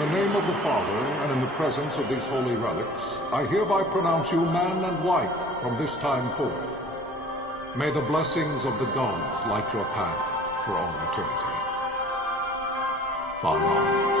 the name of the Father, and in the presence of these holy relics, I hereby pronounce you man and wife from this time forth. May the blessings of the gods light your path for all eternity. Far on.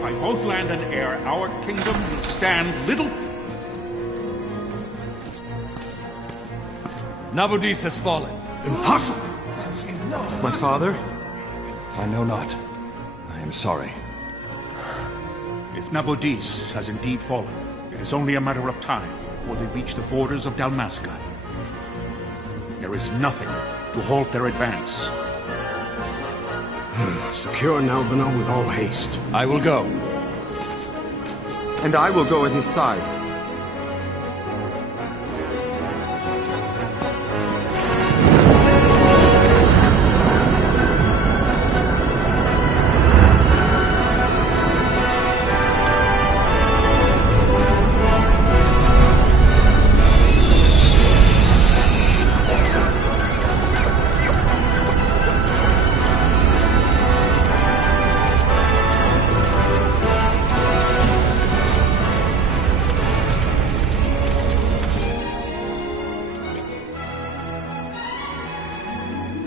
By both land and air, our kingdom will stand little... Nabudis has fallen. Impossible! My father? I know not. I am sorry. If Nabudis has indeed fallen, it is only a matter of time before they reach the borders of Dalmasca. There is nothing to halt their advance. Secure Nalbina with all haste. I will go. And I will go at his side.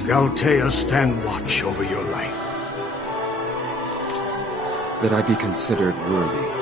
Galtea, stand watch over your life. That I be considered worthy.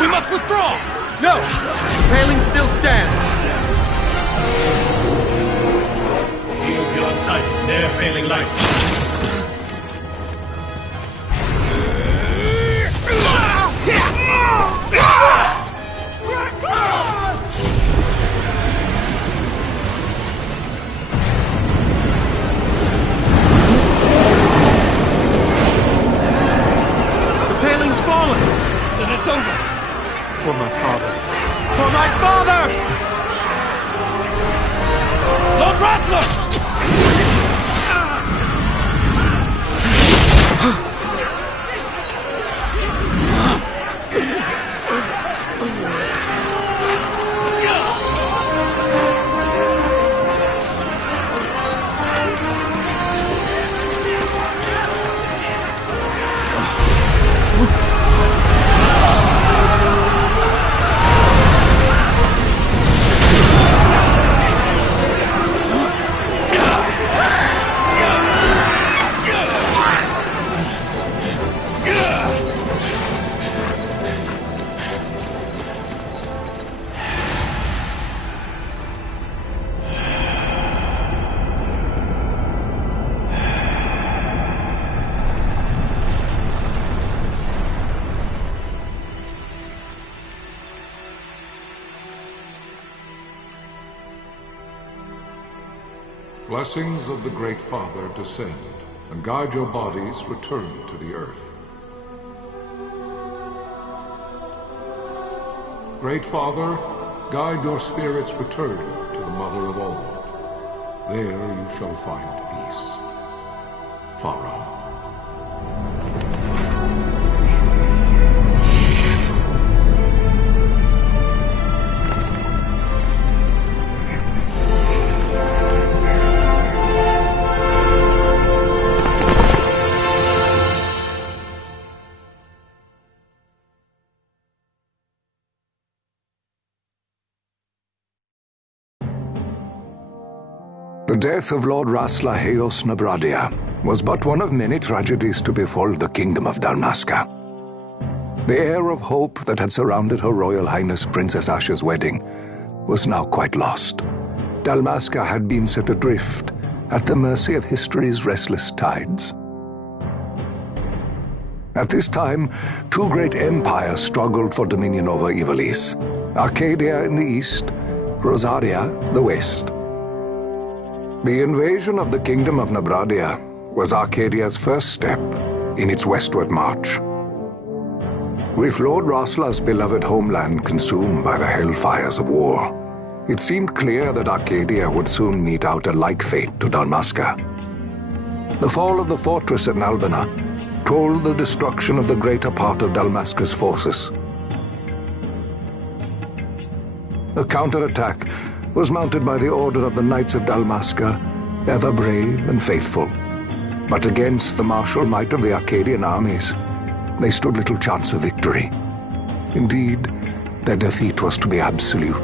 We must withdraw! No! The paling still stands! Shield beyond sight. Their failing light. The paling's fallen! Then it's over! For my father. For my father! Lord Rasler! blessings of the Great Father descend, and guide your bodies return to the earth. Great Father, guide your spirits return to the Mother of all. There you shall find peace. Pharaoh. The death of Lord Raslaheos Nabradia was but one of many tragedies to befall the kingdom of Dalmasca. The air of hope that had surrounded Her Royal Highness Princess Asha's wedding was now quite lost. Dalmasca had been set adrift at the mercy of history's restless tides. At this time, two great empires struggled for dominion over Ivalice: Arcadia in the east, Rosaria the west. The invasion of the Kingdom of Nabradia was Arcadia's first step in its westward march. With Lord Rasla's beloved homeland consumed by the hellfires of war, it seemed clear that Arcadia would soon mete out a like fate to Dalmasca. The fall of the fortress at Nalbina told the destruction of the greater part of Dalmasca's forces. A counterattack was mounted by the order of the Knights of Dalmasca, ever brave and faithful. But against the martial might of the Arcadian armies, they stood little chance of victory. Indeed, their defeat was to be absolute.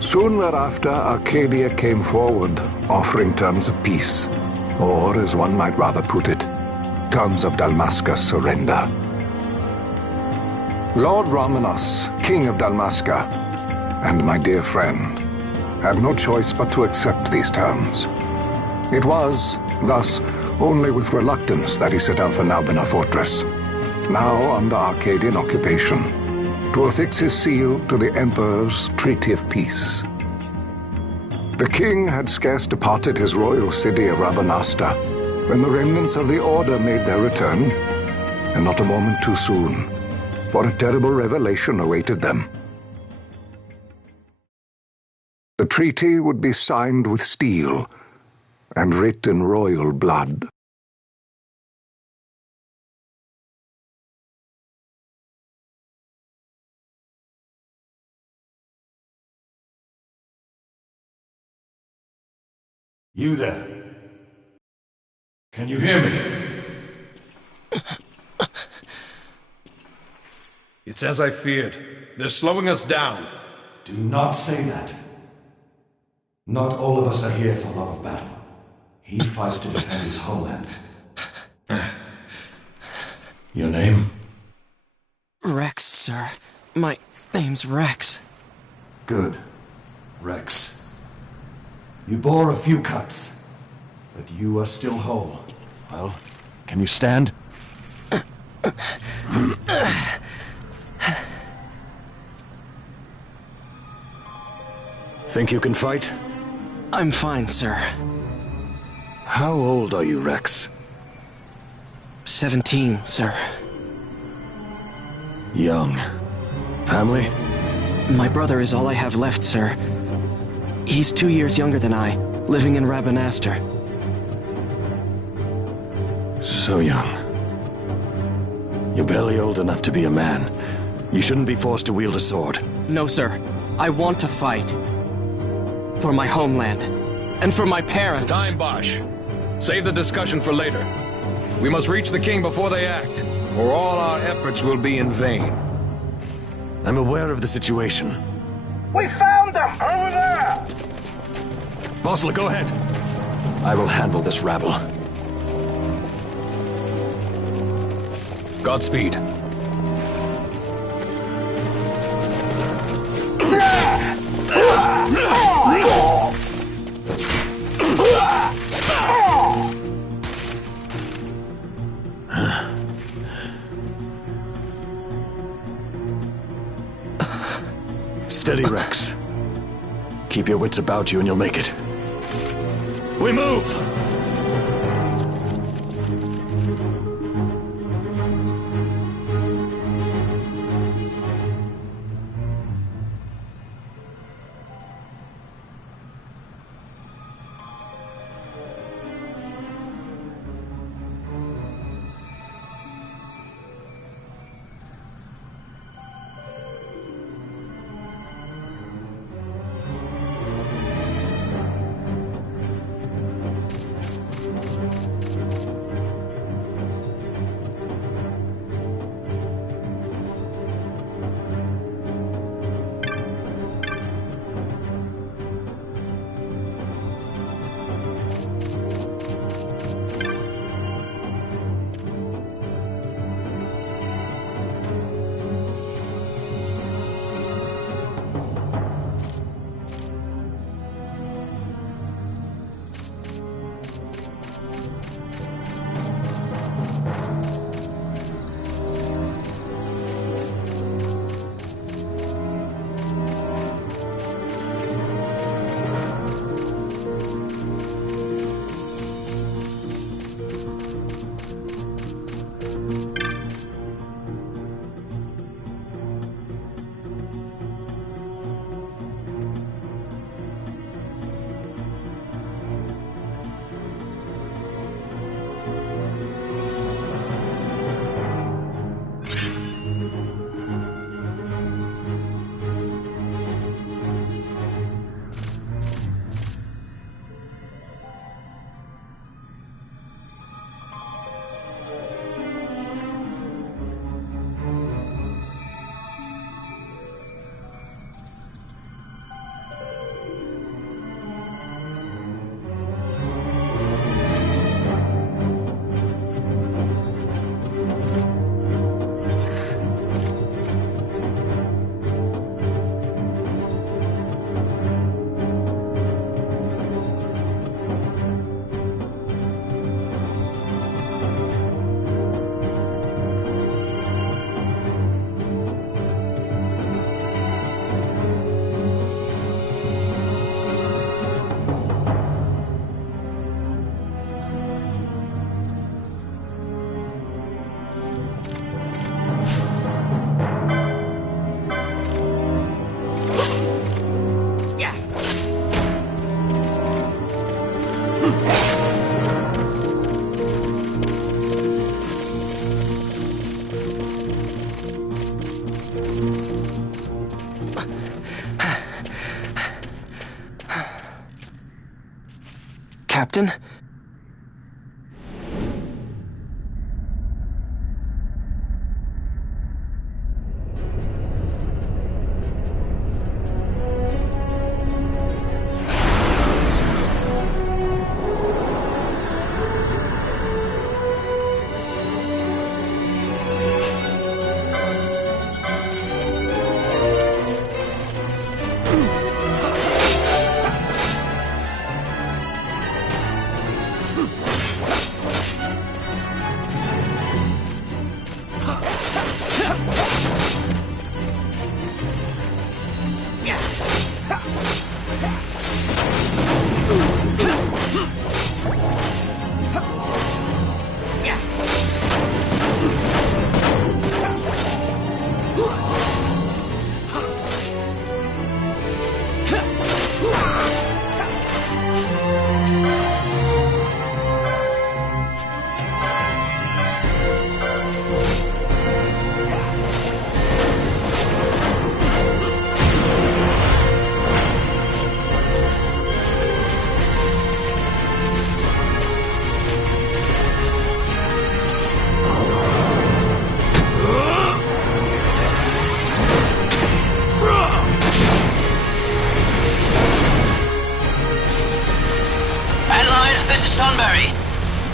Soon thereafter, Arcadia came forward, offering terms of peace, or, as one might rather put it, terms of Dalmasca's surrender. Lord Ramenas, King of Dalmasca, and my dear friend, had no choice but to accept these terms. It was, thus, only with reluctance that he set out for Nalbina Fortress, now under Arcadian occupation, to affix his seal to the Emperor's Treaty of Peace. The king had scarce departed his royal city of Rabanasta when the remnants of the Order made their return, and not a moment too soon, for a terrible revelation awaited them. The treaty would be signed with steel and writ in royal blood. You there? Can you hear me? It's as I feared. They're slowing us down. Do not say that. Not all of us are here for love of battle. He fights to defend his homeland. Your name? Rex, sir. My name's Rex. Good. Rex. You bore a few cuts, but you are still whole. Well, can you stand? Think you can fight? I'm fine, sir. How old are you, Rex? 17, sir. Young. Family? My brother is all I have left, sir. He's 2 years younger than I, living in Rabanaster. So young. You're barely old enough to be a man. You shouldn't be forced to wield a sword. No, sir. I want to fight. For my homeland. And for my parents. It's time, Bosch. Save the discussion for later. We must reach the king before they act, or all our efforts will be in vain. I'm aware of the situation. We found them! Over there! Bosler, go ahead. I will handle this rabble. Godspeed. Steady, Rex. Keep your wits about you and you'll make it. We move! Captain?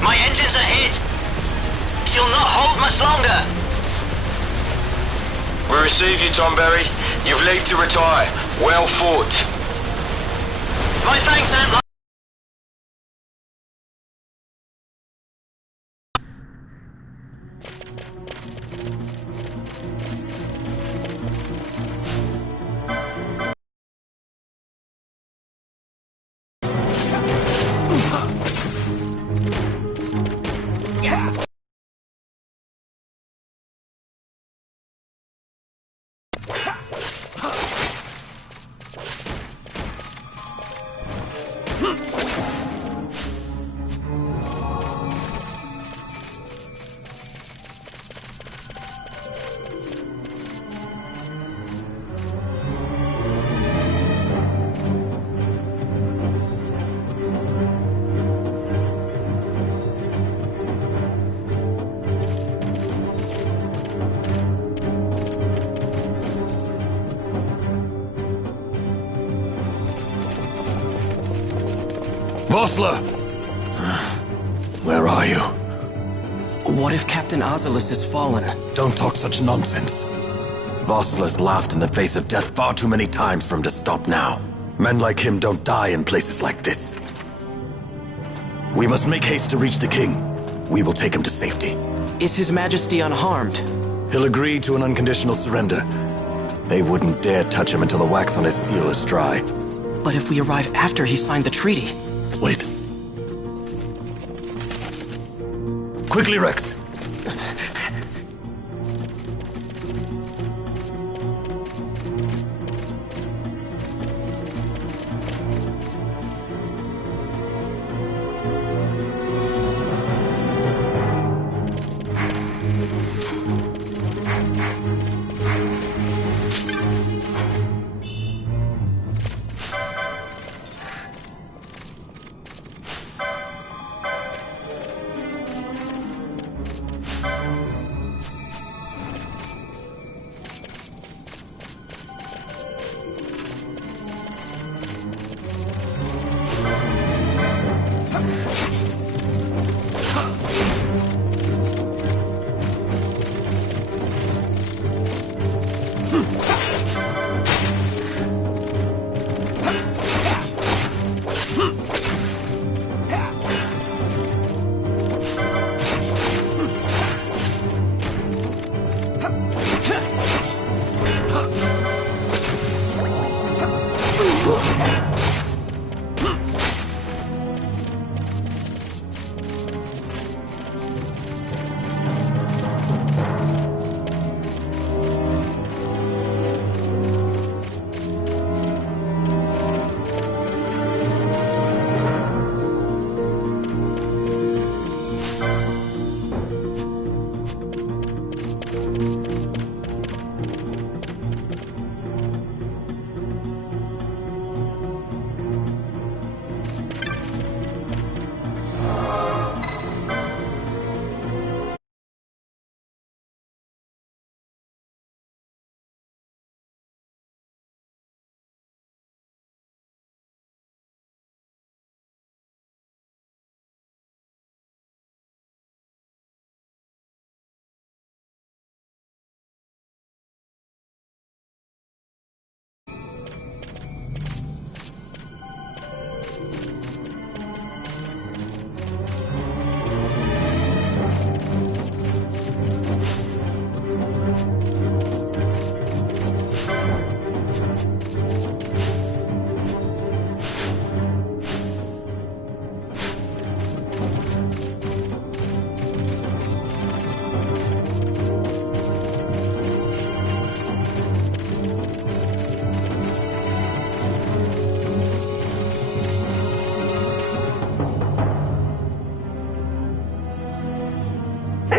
My engines are hit. She'll not hold much longer. We receive you, Tomberry. You've leave to retire. Well fought. My thanks, Antline. Vossler! Where are you? What if Captain Oculus has fallen? Don't talk such nonsense. Vossler's laughed in the face of death far too many times for him to stop now. Men like him don't die in places like this. We must make haste to reach the king. We will take him to safety. Is His Majesty unharmed? He'll agree to an unconditional surrender. They wouldn't dare touch him until the wax on his seal is dry. But if we arrive after he signed the treaty... Wait. Quickly, Rex!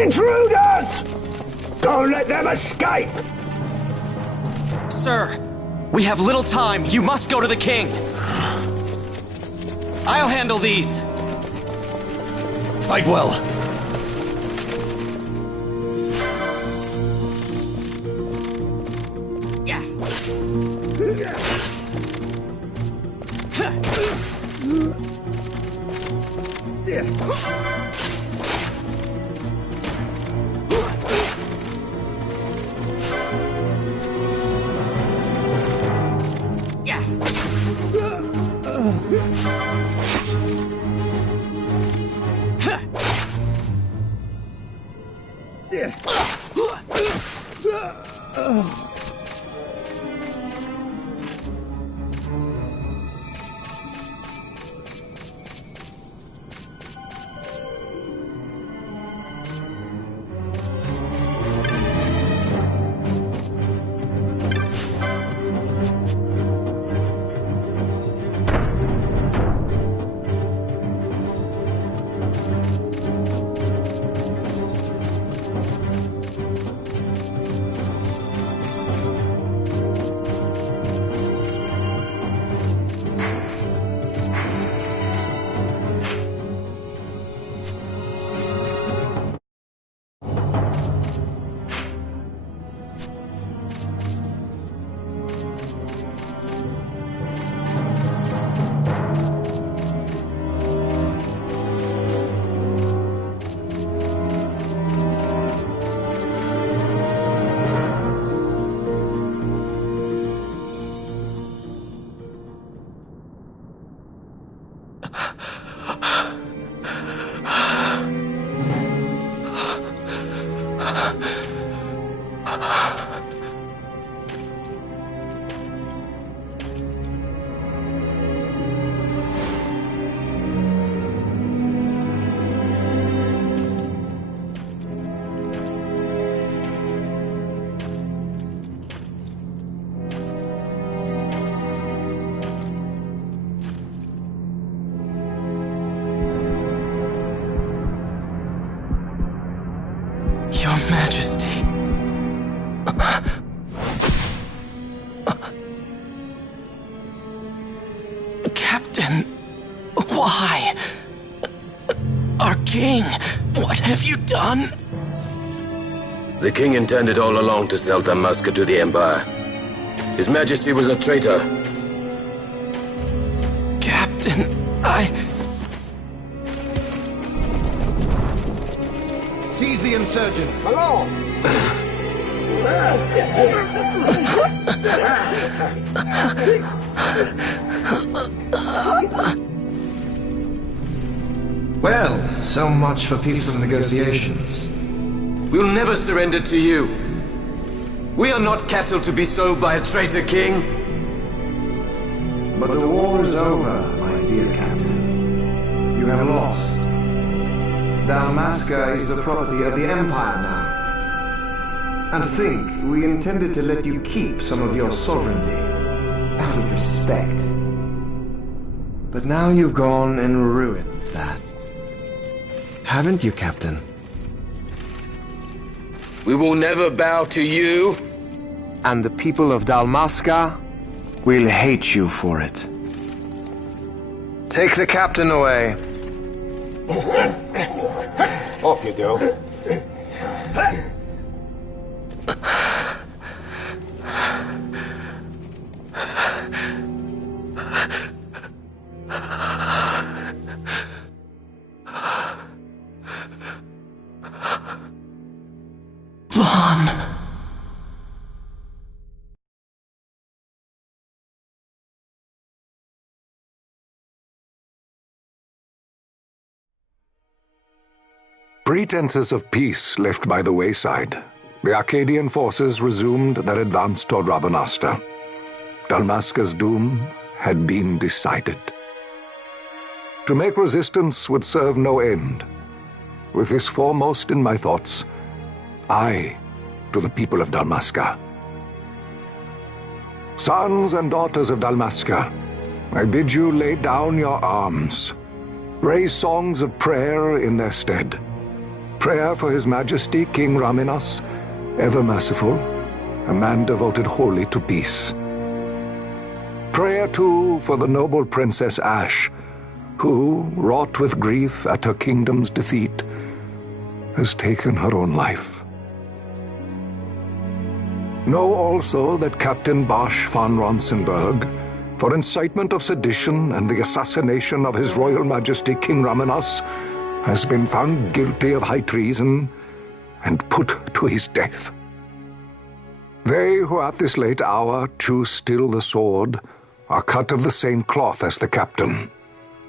Intruders! Don't let them escape! Sir, we have little time. You must go to the king. I'll handle these. Fight well. Majesty. Captain, why? Our king, what have you done? The king intended all along to sell Dalmasca to the Empire. His Majesty was a traitor. Captain, Seize the insurgent! Hello! Well, so much for peaceful negotiations. We'll never surrender to you. We are not cattle to be sold by a traitor king. But the war is over, my dear Captain. You have lost. Dalmasca is the property of the Empire now. And think, we intended to let you keep some of your sovereignty, out of respect. But now you've gone and ruined that. Haven't you, Captain? We will never bow to you. And the people of Dalmasca will hate you for it. Take the captain away. Off you go. Vaughn. Pretenses of peace left by the wayside, the Arcadian forces resumed their advance toward Rabanasta. Dalmasca's doom had been decided. To make resistance would serve no end. With this foremost in my thoughts, I to the people of Dalmasca. Sons and daughters of Dalmasca, I bid you lay down your arms. Raise songs of prayer in their stead. Prayer for His Majesty King Raminas, ever merciful, a man devoted wholly to peace. Prayer, too, for the noble Princess Ash, who, wrought with grief at her kingdom's defeat, has taken her own life. Know also that Captain Bosch von Ronsenberg, for incitement of sedition and the assassination of His Royal Majesty King Raminas, has been found guilty of high treason and put to his death. They who at this late hour choose still the sword are cut of the same cloth as the captain,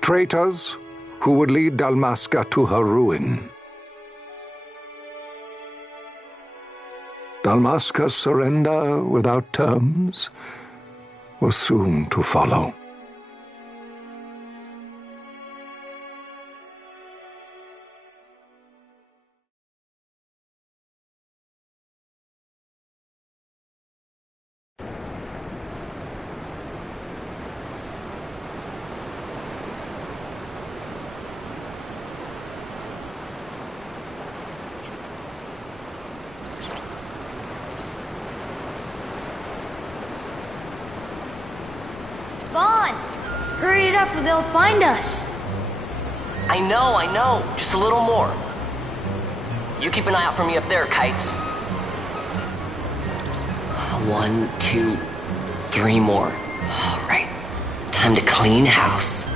traitors who would lead Dalmasca to her ruin. Dalmasca's surrender without terms was soon to follow. Hurry it up or they'll find us. I know. Just a little more. You keep an eye out for me up there, Kites. 1, 2, 3 more. All right. Time to clean house.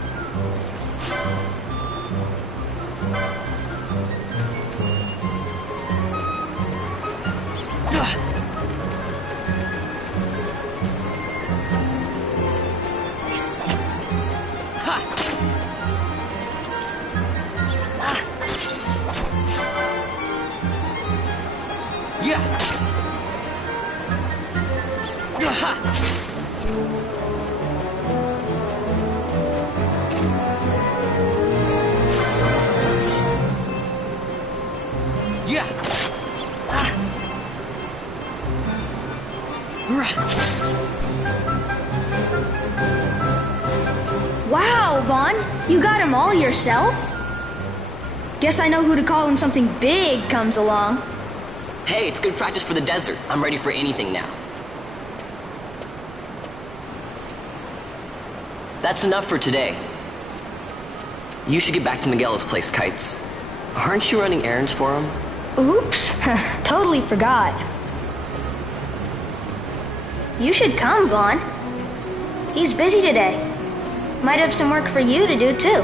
Wow, Vaughn, you got them all yourself? Guess I know who to call when something big comes along. Hey, it's good practice for the desert. I'm ready for anything now. That's enough for today. You should get back to Miguel's place, Kites. Aren't you running errands for him? Oops, totally forgot. You should come, Vaughn. He's busy today. Might have some work for you to do, too.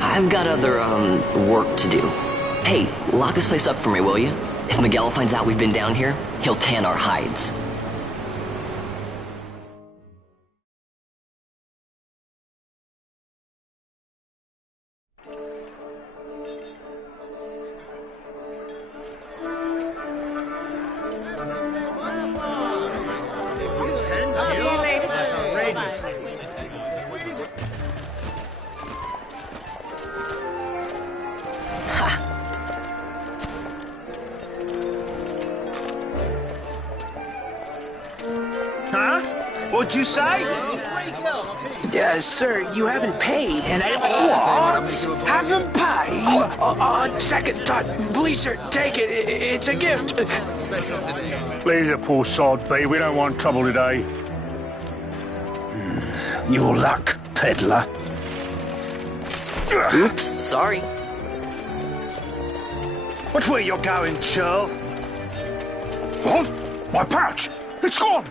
I've got other, work to do. Hey, lock this place up for me, will you? If Miguel finds out we've been down here, he'll tan our hides. Huh? What'd you say? Sir, you haven't paid, and I... What? Haven't paid? On second thought, please, sir, take it. It's a gift. Leave the poor sod be. We don't want trouble today. Your luck, peddler. Oops, sorry. Watch where you're going, churl. What? My pouch! It's gone!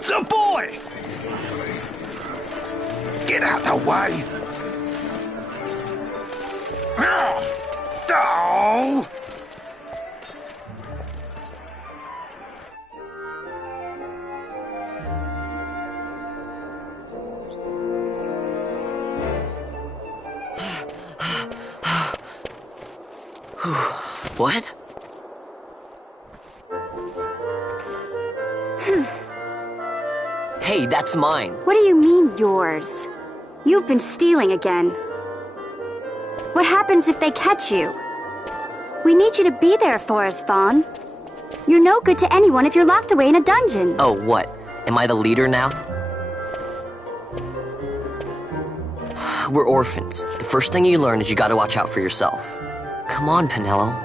The boy! Get out the way! Oh! What? Hey, that's mine. What do you mean, yours? You've been stealing again. What happens if they catch you? We need you to be there for us, Vaughn. You're no good to anyone if you're locked away in a dungeon. Oh, what? Am I the leader now? We're orphans. The first thing you learn is you gotta watch out for yourself. Come on, Pinello.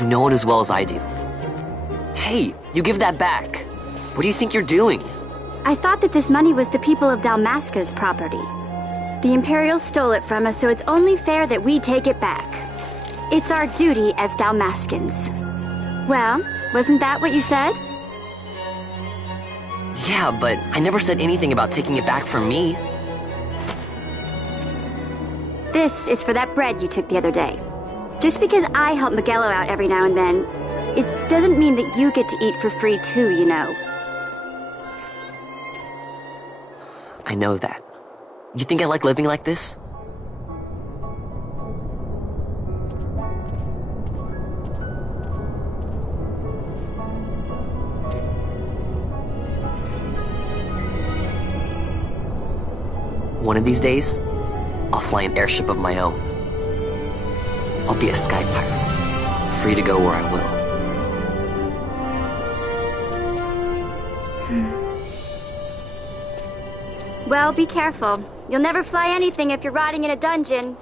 You know it as well as I do. Hey, you give that back. What do you think you're doing? I thought that this money was the people of Dalmasca's property. The Imperials stole it from us, so it's only fair that we take it back. It's our duty as Dalmascans. Well, wasn't that what you said? Yeah, but I never said anything about taking it back from me. This is for that bread you took the other day. Just because I help Miguelo out every now and then, it doesn't mean that you get to eat for free too, you know. I know that. You think I like living like this? One of these days, I'll fly an airship of my own. I'll be a sky pirate, free to go where I will. Well, be careful. You'll never fly anything if you're rotting in a dungeon.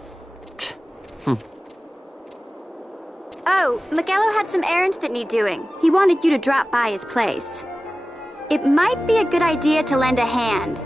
Oh, Miguelo had some errands that need doing. He wanted you to drop by his place. It might be a good idea to lend a hand.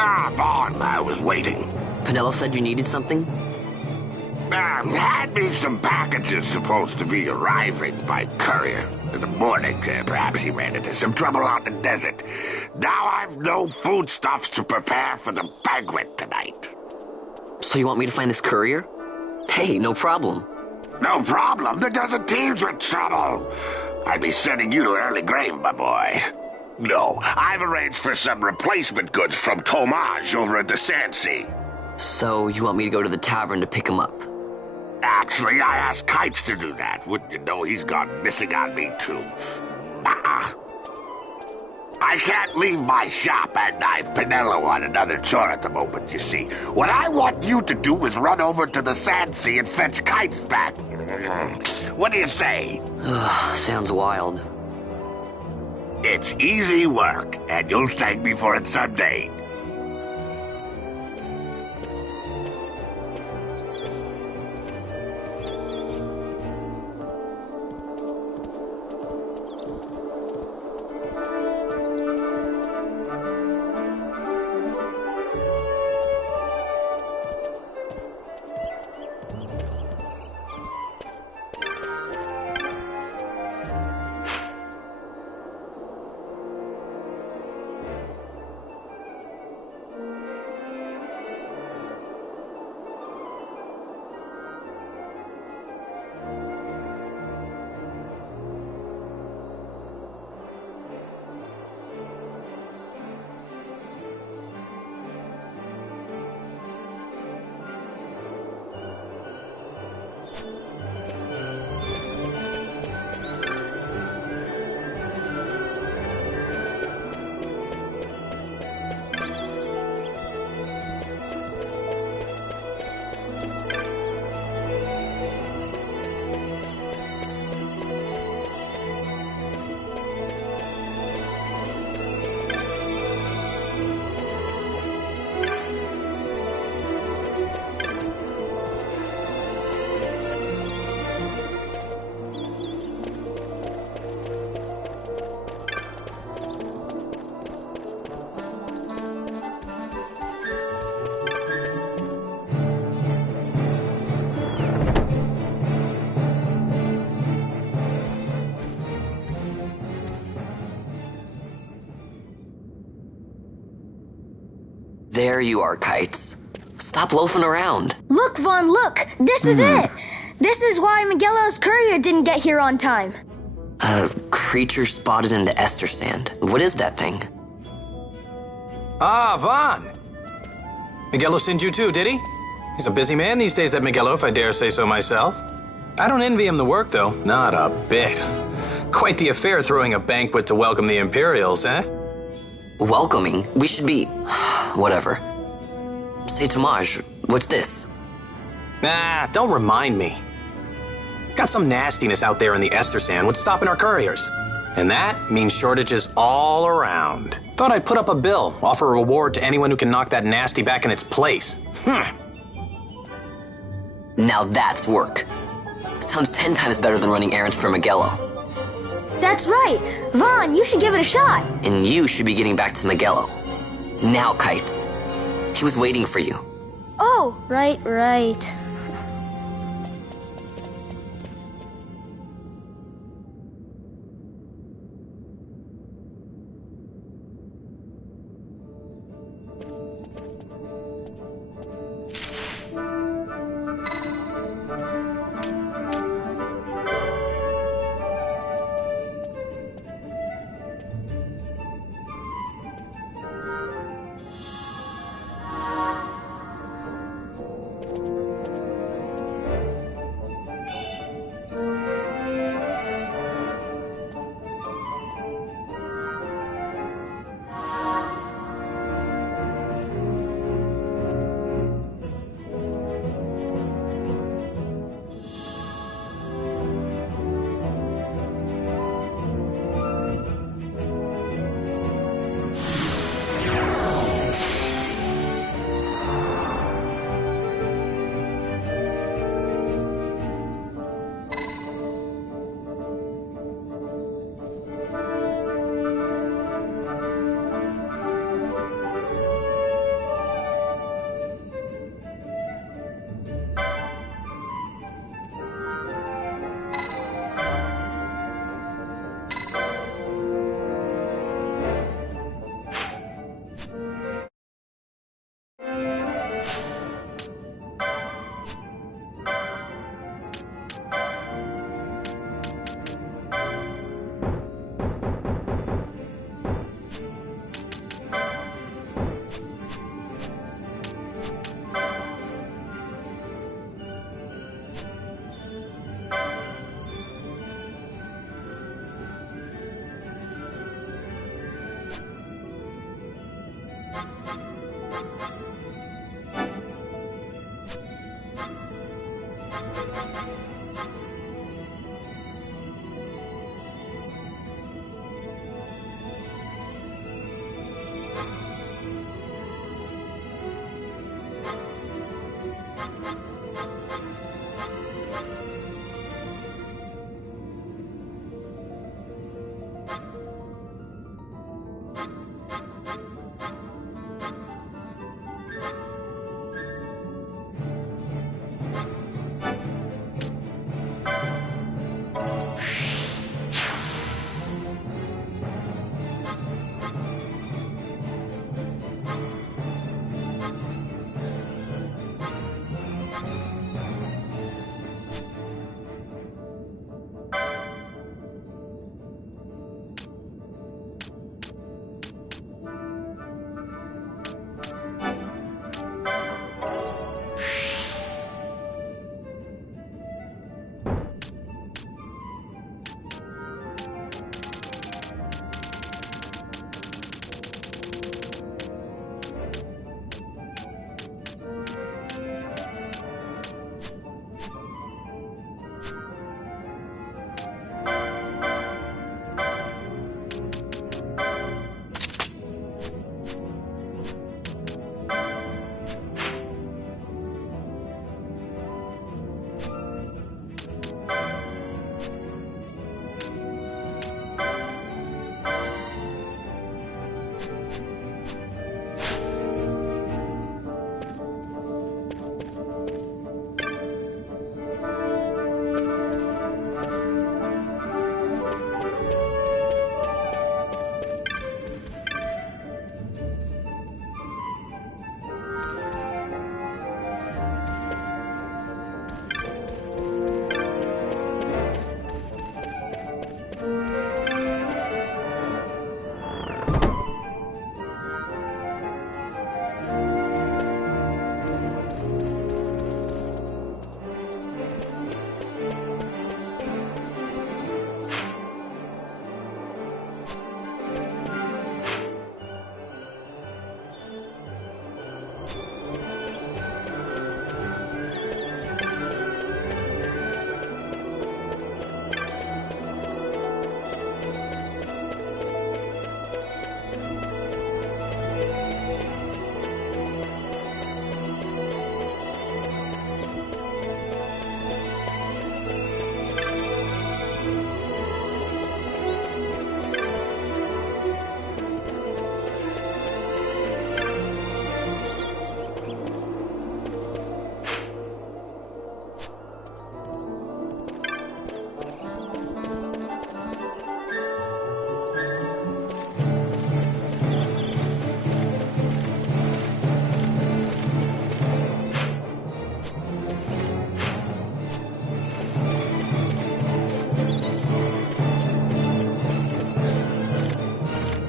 Ah, Vaughn, I was waiting. Pinello said you needed something? Hand me some packages supposed to be arriving by courier. In the morning, perhaps he ran into some trouble on the desert. Now I've no foodstuffs to prepare for the banquet tonight. So you want me to find this courier? Hey, no problem. No problem. The desert teems with trouble. I'd be sending you to an early grave, my boy. No, I've arranged for some replacement goods from Tomage over at the Sandsea. So you want me to go to the tavern to pick him up? Actually, I asked Kites to do that. Wouldn't you know he's gone missing on me, too? I can't leave my shop, and I've Pinello on another chore at the moment, you see. What I want you to do is run over to the Sandsea and fetch Kites back. What do you say? Sounds wild. It's easy work, and you'll thank me for it someday. There you are, Kites. Stop loafing around. Look, Vaughn, look! This is it! This is why Miguelo's courier didn't get here on time. A creature spotted in the Ester Sand. What is that thing? Ah, Vaughn! Miguelo sent you too, did he? He's a busy man these days, that Miguelo, if I dare say so myself. I don't envy him the work, though. Not a bit. Quite the affair throwing a banquet to welcome the Imperials, eh? Welcoming? We should be... whatever. Say, Tomage, what's this? Ah, don't remind me. Got some nastiness out there in the Ester Sand. What's stopping our couriers? And that means shortages all around. Thought I'd put up a bill, offer a reward to anyone who can knock that nasty back in its place. Now that's work. Sounds 10 times better than running errands for Miguelo. That's right! Vaughn, you should give it a shot! And you should be getting back to Miguelo. Now, Kites. He was waiting for you. Oh, right.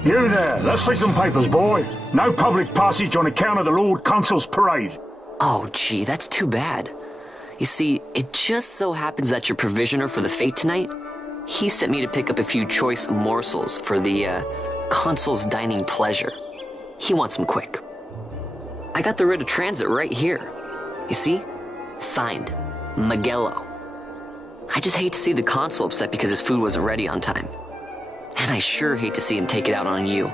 You there, let's see some papers, boy. No public passage on account of the Lord Consul's parade. Oh, gee, that's too bad. You see, it just so happens that your provisioner for the fete tonight, he sent me to pick up a few choice morsels for the, Consul's dining pleasure. He wants them quick. I got the writ of transit right here. You see? Signed, Magello. I just hate to see the Consul upset because his food wasn't ready on time. And I sure hate to see him take it out on you.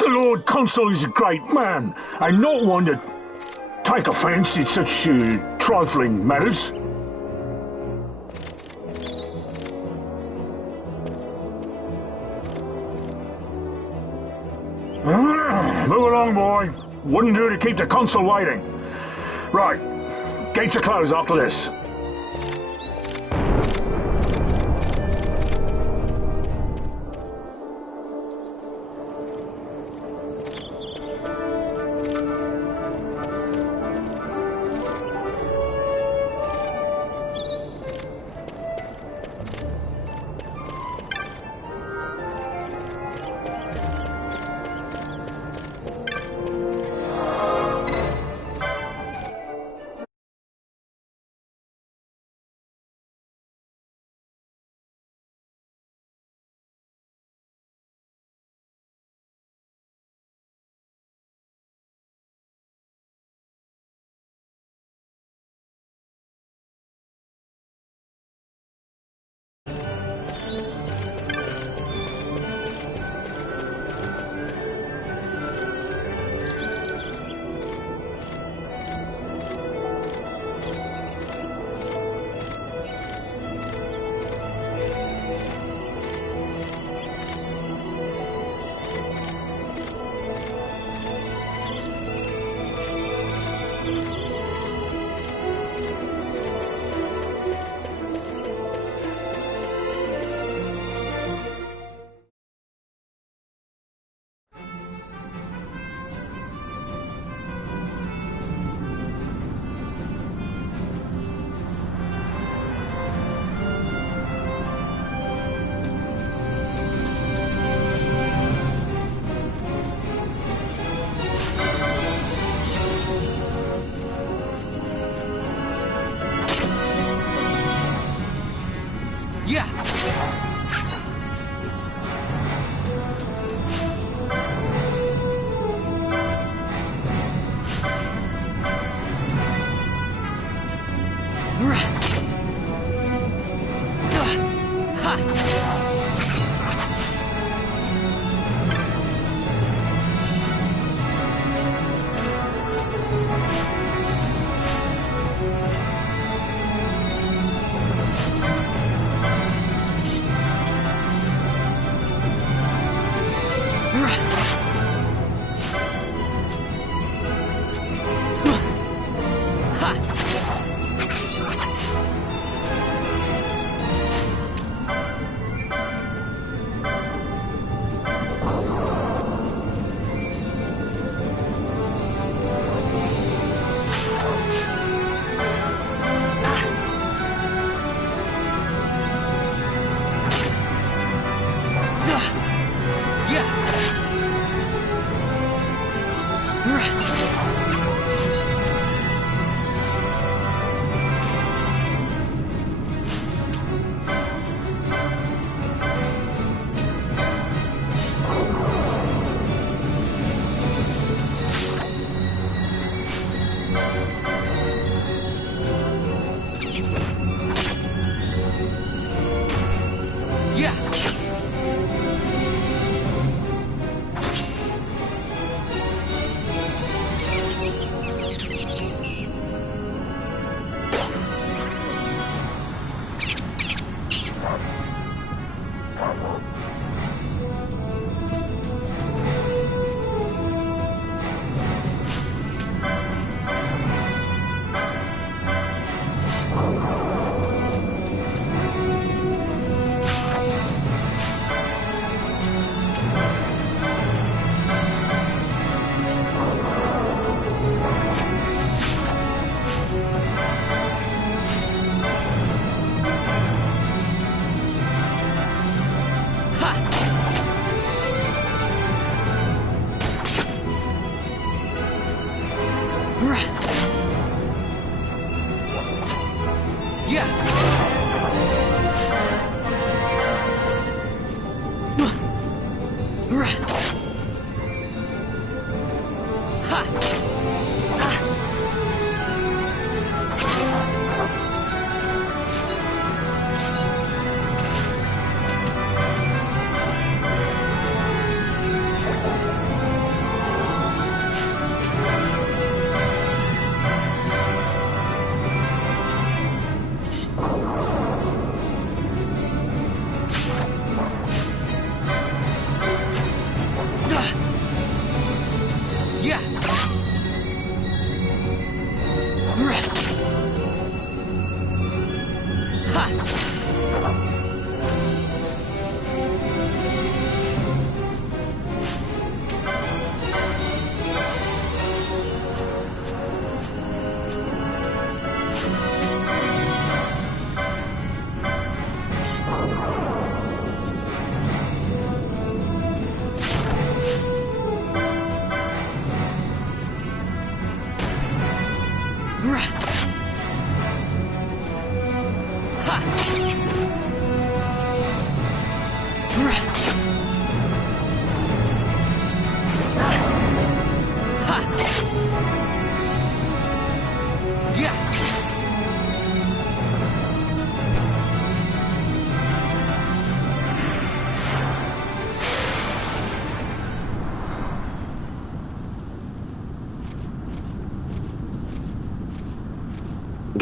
The Lord Consul is a great man, and not one to take offence in such trifling matters. Move along, boy. Wouldn't do to keep the Consul waiting. Right, gates are closed after this.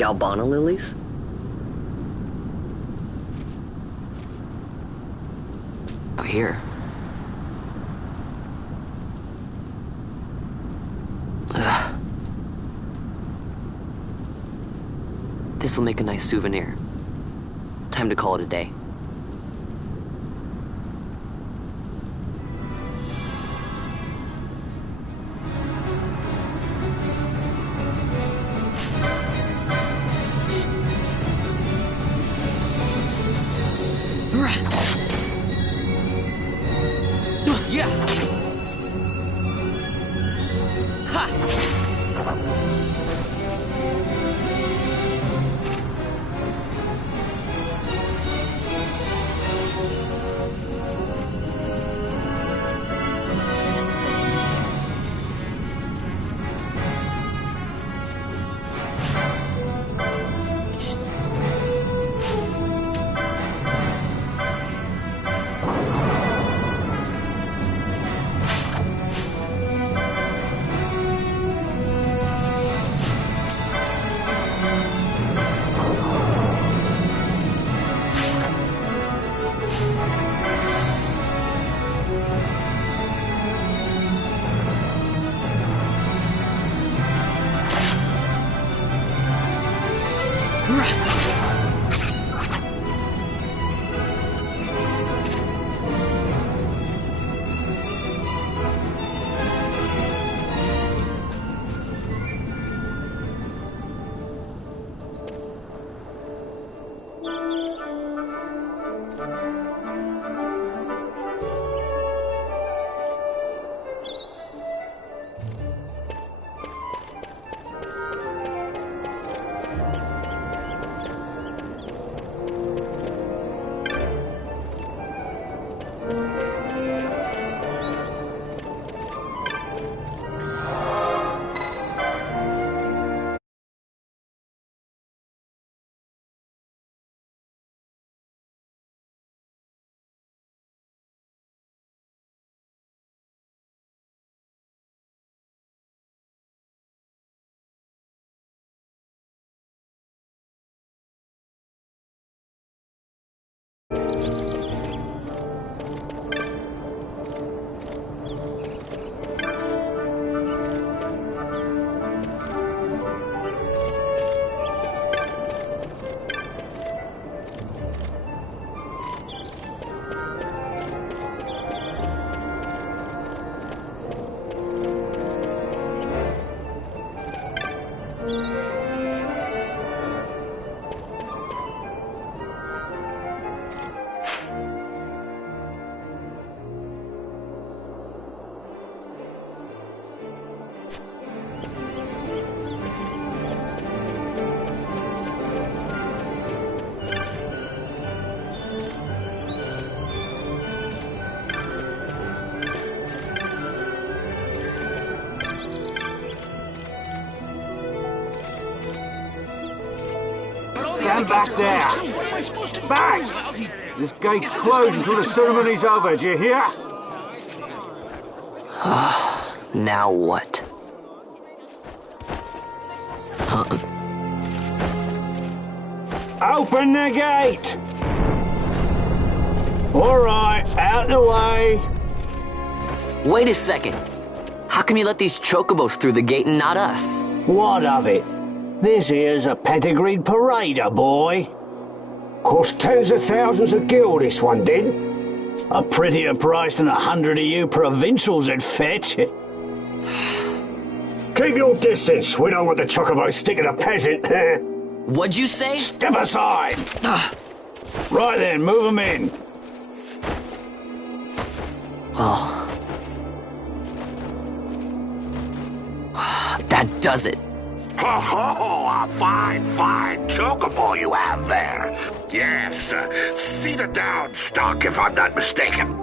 Galbana lilies? Out here. Ugh. This'll make a nice souvenir. Time to call it a day. Stand back there. Back! This gate's closed until the ceremony's over, do you hear? Now what? Open the gate! Alright, out the way. Wait a second. How come you let these chocobos through the gate and not us? What of it? This here's a pedigreed parader, boy. Cost tens of thousands of gil, this one did. A prettier price than 100 of you provincials would fetch. Keep your distance. We don't want the chocobo sticking a peasant. What'd you say? Step aside. Right then, move them in. Oh. That does it. Ho ho! A fine chocobo you have there. Yes, cedar down stock if I'm not mistaken.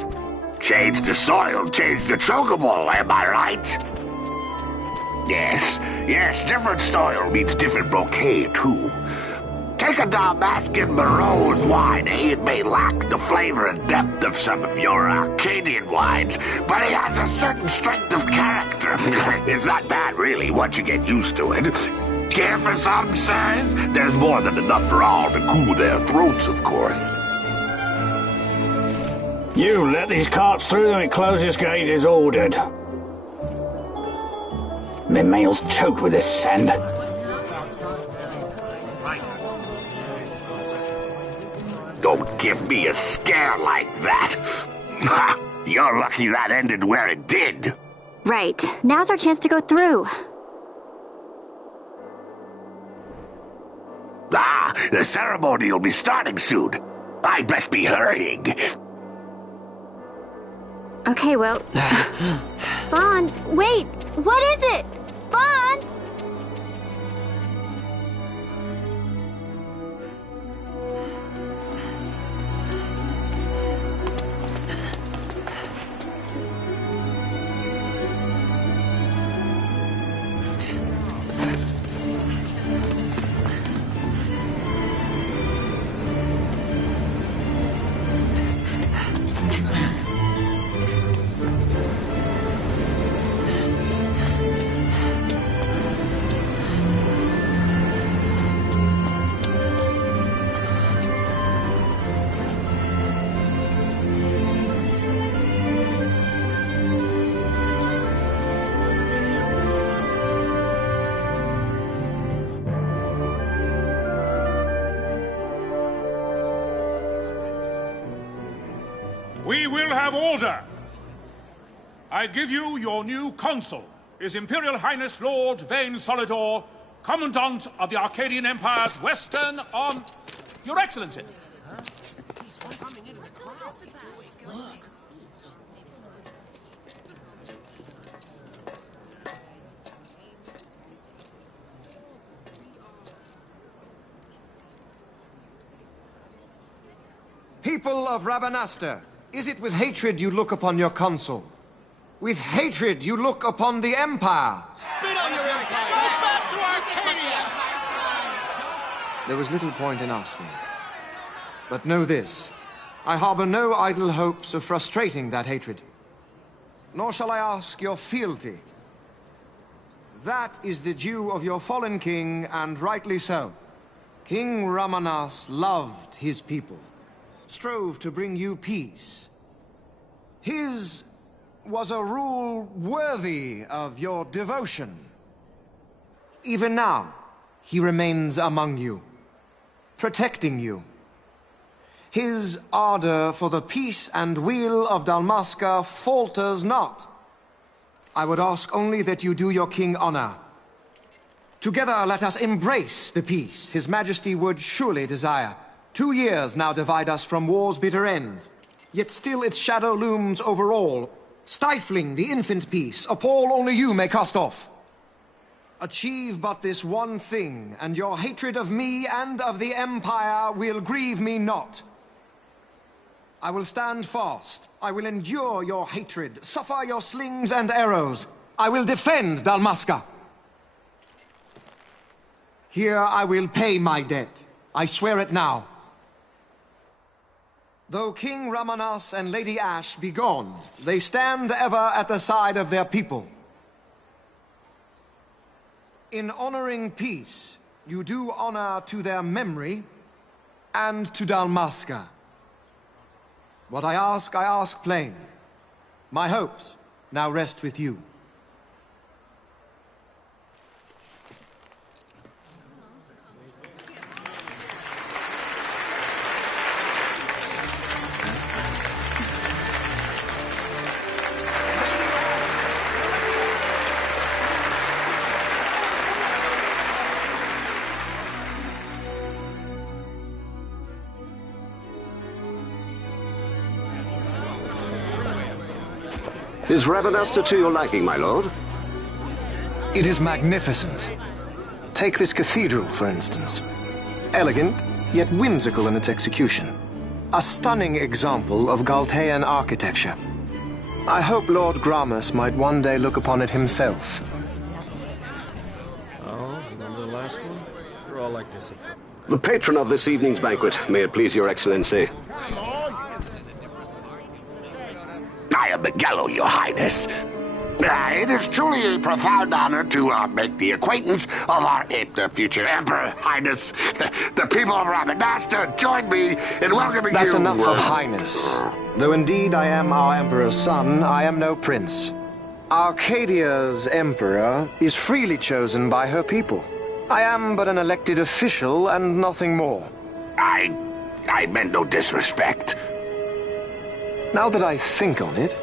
Change the soil, change the chocobo, am I right? Yes, different soil means different bouquet too. Take a Dalmascan Barrow's wine, It may lack the flavor and depth of some of your Arcadian wines, but he has a certain strength of character. It's not bad, really, once you get used to it. Care for some, sirs? There's more than enough for all to cool their throats, of course. You let these carts through and close this gate as ordered. My mail's choked with this sand. Don't give me a scare like that. You're lucky that ended where it did. Right. Now's our chance to go through. The ceremony will be starting soon. I'd best be hurrying. Okay, well... Vaughn, wait! What is it? Vaughn! We will have order. I give you your new consul, His Imperial Highness Lord Vane Solidor, Commandant of the Arcadian Empire's Western on... Your Excellency. People of Rabanastre, is it with hatred you look upon your consul? With hatred you look upon the Empire? Spit on your empire! Go back to Arcadia! There was little point in asking. But know this, I harbor no idle hopes of frustrating that hatred. Nor shall I ask your fealty. That is the due of your fallen king, and rightly so. King Ramanas loved his people, strove to bring you peace. His was a rule worthy of your devotion. Even now, he remains among you, protecting you. His ardor for the peace and weal of Dalmasca falters not. I would ask only that you do your king honor. Together let us embrace the peace His Majesty would surely desire. 2 years now divide us from war's bitter end, yet still its shadow looms over all, stifling the infant peace a pall only you may cast off. Achieve but this one thing, and your hatred of me and of the Empire will grieve me not. I will stand fast. I will endure your hatred, suffer your slings and arrows. I will defend Dalmasca. Here I will pay my debt. I swear it now. Though King Ramanas and Lady Ash be gone, they stand ever at the side of their people. In honoring peace, you do honor to their memory and to Dalmasca. What I ask plain. My hopes now rest with you. Is Rabanasta to your liking, my lord? It is magnificent. Take this cathedral, for instance. Elegant, yet whimsical in its execution. A stunning example of Galtean architecture. I hope Lord Gramus might one day look upon it himself. Oh, remember the last one? You're all like this. The patron of this evening's banquet, may it please your excellency. I am Miguelo, your highness. It is truly a profound honor to make the acquaintance of our future emperor, highness. The people of Rabanasta join me in welcoming you. That's enough of highness. Though indeed I am our emperor's son, I am no prince. Arcadia's emperor is freely chosen by her people. I am but an elected official and nothing more. I meant no disrespect. Now that I think on it,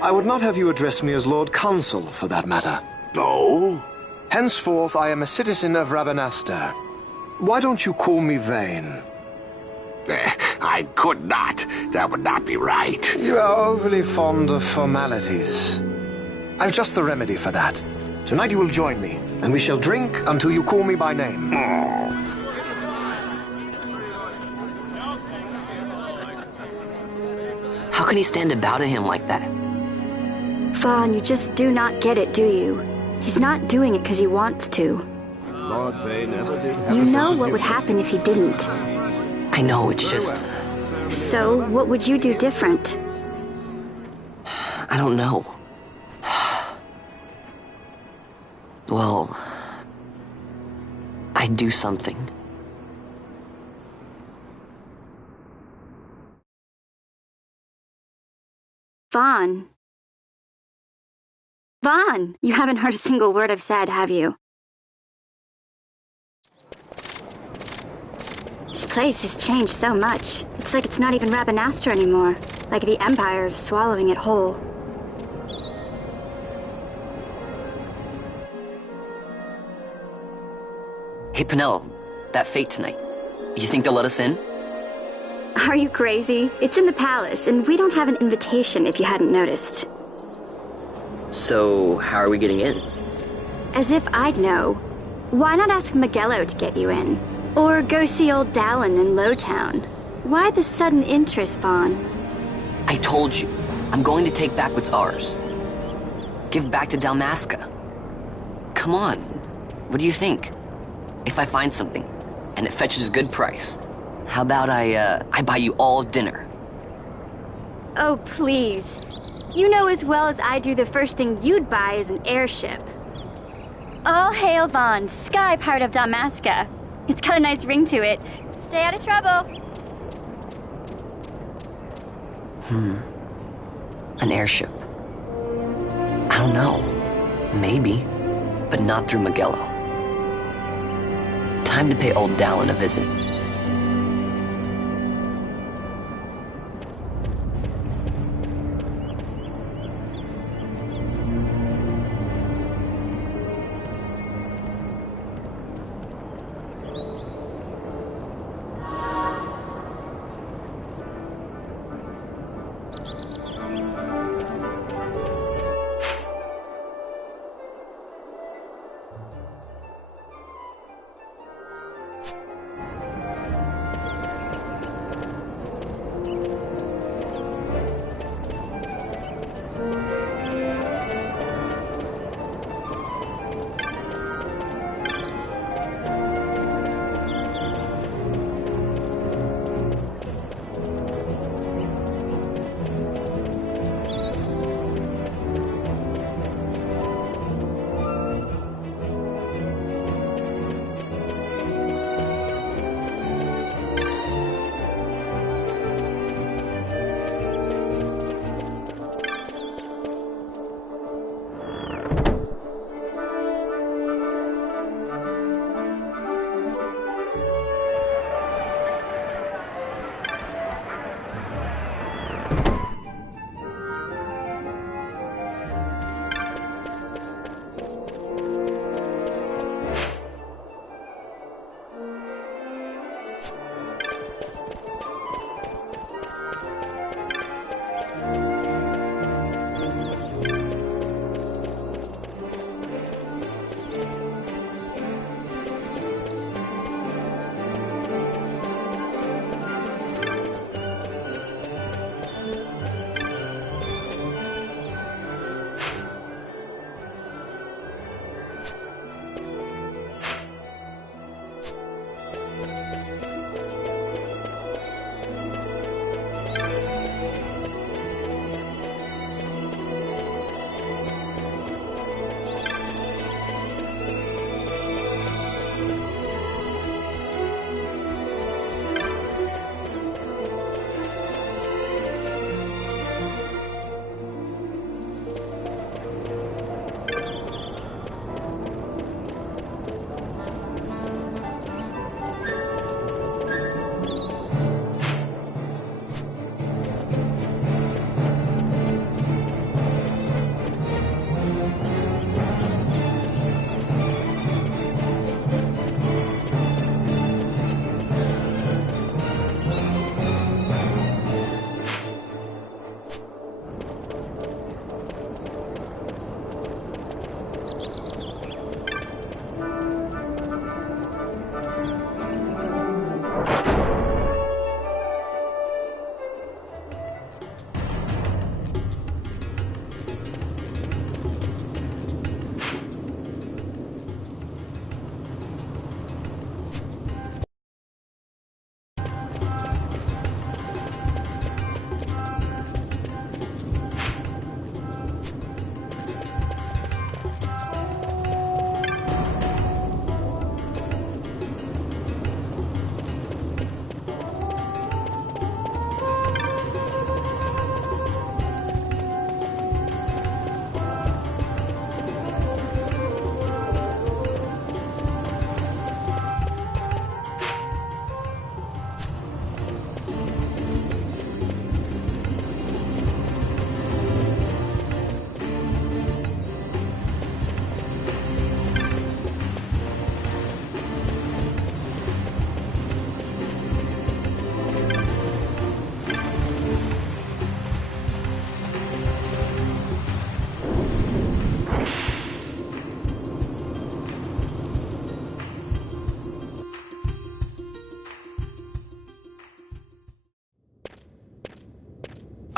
I would not have you address me as Lord Consul, for that matter. No? Henceforth, I am a citizen of Rabanasta. Why don't you call me Vane? I could not. That would not be right. You are overly fond of formalities. I've just the remedy for that. Tonight you will join me, and we shall drink until you call me by name. How can he stand about to him like that? Vaughn, you just do not get it, do you? He's not doing it because he wants to. Lord Vane never did have You know what would happen if he didn't. I know, it's just... So, what would you do different? I don't know. Well... I'd do something. Vaughn. Vaughn! You haven't heard a single word I've said, have you? This place has changed so much. It's like it's not even Rabanasta anymore. Like the Empire is swallowing it whole. Hey, Penel, that fete tonight. You think they'll let us in? Are you crazy? It's in the palace, and we don't have an invitation if you hadn't noticed. So, how are we getting in? As if I'd know. Why not ask Miguelo to get you in? Or go see old Dallin in Lowtown? Why the sudden interest, Vaughn? I told you, I'm going to take back what's ours. Give back to Dalmasca. Come on, what do you think? If I find something, and it fetches a good price, how about I buy you all dinner? Oh, please. You know as well as I do the first thing you'd buy is an airship. All hail Vaughn, Sky Pirate of Dalmasca. It's got a nice ring to it. Stay out of trouble. An airship. I don't know. Maybe. But not through Miguelo. Time to pay old Dallin a visit.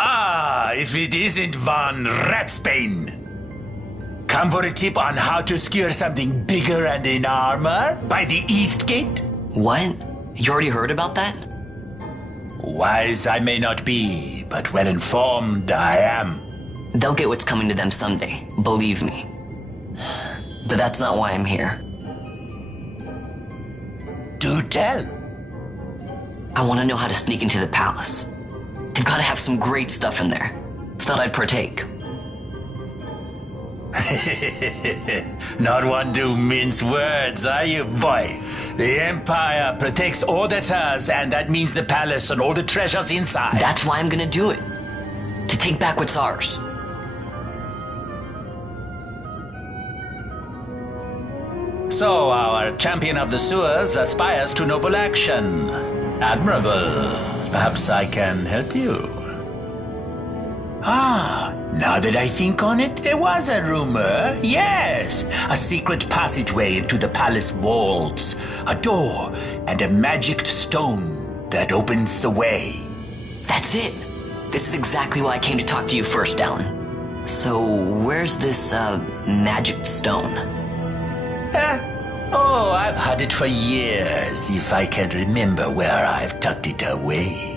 Ah, if it isn't Von Ratsbane. Come for a tip on how to secure something bigger and in armor by the East Gate? What? You already heard about that? Wise I may not be, but well informed I am. They'll get what's coming to them someday, believe me. But that's not why I'm here. Do tell. I want to know how to sneak into the palace. They've got to have some great stuff in there. Thought I'd partake. Not one to mince words, are you, boy? The Empire protects all that's hers, and that means the palace and all the treasures inside. That's why I'm gonna do it. To take back what's ours. So, our champion of the sewers aspires to noble action. Admirable. Perhaps I can help you. Ah, now that I think on it, there was a rumor. Yes, a secret passageway into the palace vaults, a door, and a magicked stone that opens the way. That's it. This is exactly why I came to talk to you first, Alan. So, where's this, magicked stone? Oh, I've had it for years, if I can remember where I've tucked it away.